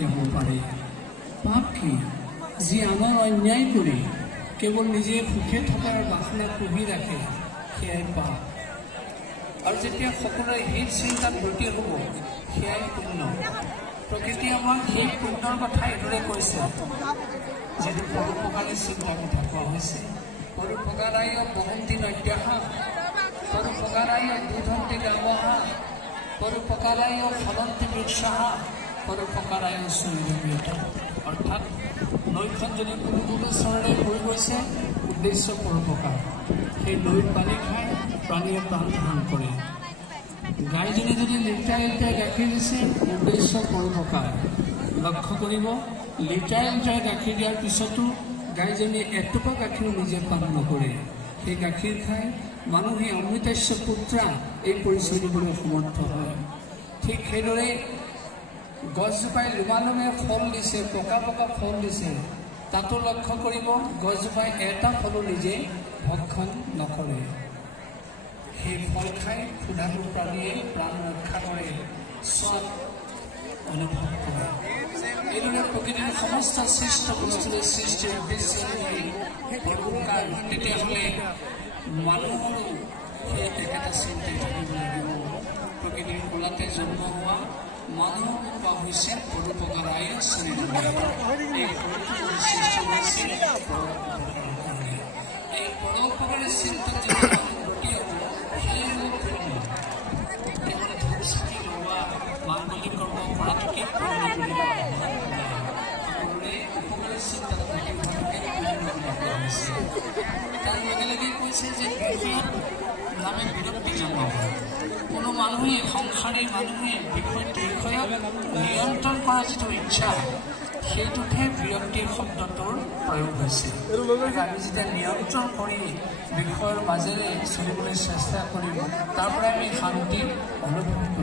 সুখী হ'ব পাৰে। পাপ কি? যি আনৰ অন্যায় কৰি কেৱল নিজে সুখে থকাৰ বাসনা পুহি ৰাখে, সেয়াই পাপ। আৰু যেতিয়া সকলোৰে হিত চিন্তাত ব্ৰতী হ'ব, সেয়াই পুণ্য। প্ৰকৃতিয়ে আমাক সেই পুণ্যৰ কথা এইদৰে কৈছে, যিটো পৰোপকাৰী চিন্তাৰ কথা কোৱা হৈছে। পৰোপকাৰায় বহন্তি নদ্যঃ, পৰোপকাৰায় দুধন্তি গাৱঃ, পৰোপকাৰায় ফলন্তি বৃক্ষঃ, পৰোপকাৰায় সূৰ্যমৃতঃ। অৰ্থাৎ নৈখন যদি কোনো চৰলৈ বৈ গৈছে, উদ্দেশ্য পৰোপকাৰ। সেই নৈৰ পানী খাই প্ৰাণীয়ে প্ৰাণ ধাৰণ কৰে। গাইজনী যদি লিটাৰে লিটাৰে গাখীৰ দিছে, উদ্দেশ্য পৰোপকাৰ। লক্ষ্য কৰিব, লিটাৰে লিটাৰে গাখীৰ দিয়াৰ পিছতো গাইজনীয়ে এটোপা গাখীৰ নিজে পান নকৰে। সেই গাখীৰ খাই মানুহে অমৃতস্য পুত্ৰা এই পৰিচয় দিবলৈ সমৰ্থ হয়। ঠিক সেইদৰে গছজোপাই লোমালোমে ফল দিছে, পকা পকা ফল দিছে, তাতো লক্ষ্য কৰিব গছজোপাই এটা ফলো নিজে ভক্ষণ নকৰে। সেই ফল খাই ক্ষুধাৰ্ত প্ৰাণীয়ে প্ৰাণ ৰক্ষা কৰে, স্বাদ অনুভৱ কৰে। এইদৰে প্ৰকৃতিৰ সমস্ত সৃষ্ট বস্তুৰে সৃষ্টিৰ উদ্দেশ্য পৰোপকাৰ। তেতিয়াহ'লে মানুহৰো সেই একেটা চিন্তাই থাকিব লাগিব। প্ৰকৃতিৰ কোলাতে জন্ম হোৱা মানুহৰ কোৱা হৈছে পৰোপকাৰায় সূৰ্যমৃতঃ। এই পৰোপকাৰী সৃষ্টি হৈছিল পৰোপকাৰৰ কাৰণে। এই পৰোপকাৰী চিন্তাত যদি মানুহ ব্ৰতী হ'ব, সেয়ে হ'ল পুণ্য। কেৱল ধূপ চাকি জ্বলোৱা, মাংগলিক কৰ্ম কৰাটোকে পুণ্য বুলি কোৱা নহয়। সকলোৰে উপকাৰী চিন্তাত থাকি হোৱাটোকে পুণ্য বুলি কোৱা হৈছে। তাৰ লগে লগে কৈছে যে বিষয়ত নামে বিৰক্তি জন্মাব। কোনো মানুহে, সংসাৰী মানুহে বিষয়ত নিয়ন্ত্ৰণ কৰা যিটো ইচ্ছা, সেইটোতহে বিৰক্তিৰ শব্দটোৰ প্ৰয়োগ হৈছে। আমি যেতিয়া নিয়ন্ত্ৰণ কৰি বিষয়ৰ মাজেৰে চলিবলৈ চেষ্টা কৰিম, তাৰ পৰা আমি শান্তি অনুভৱ কৰিম।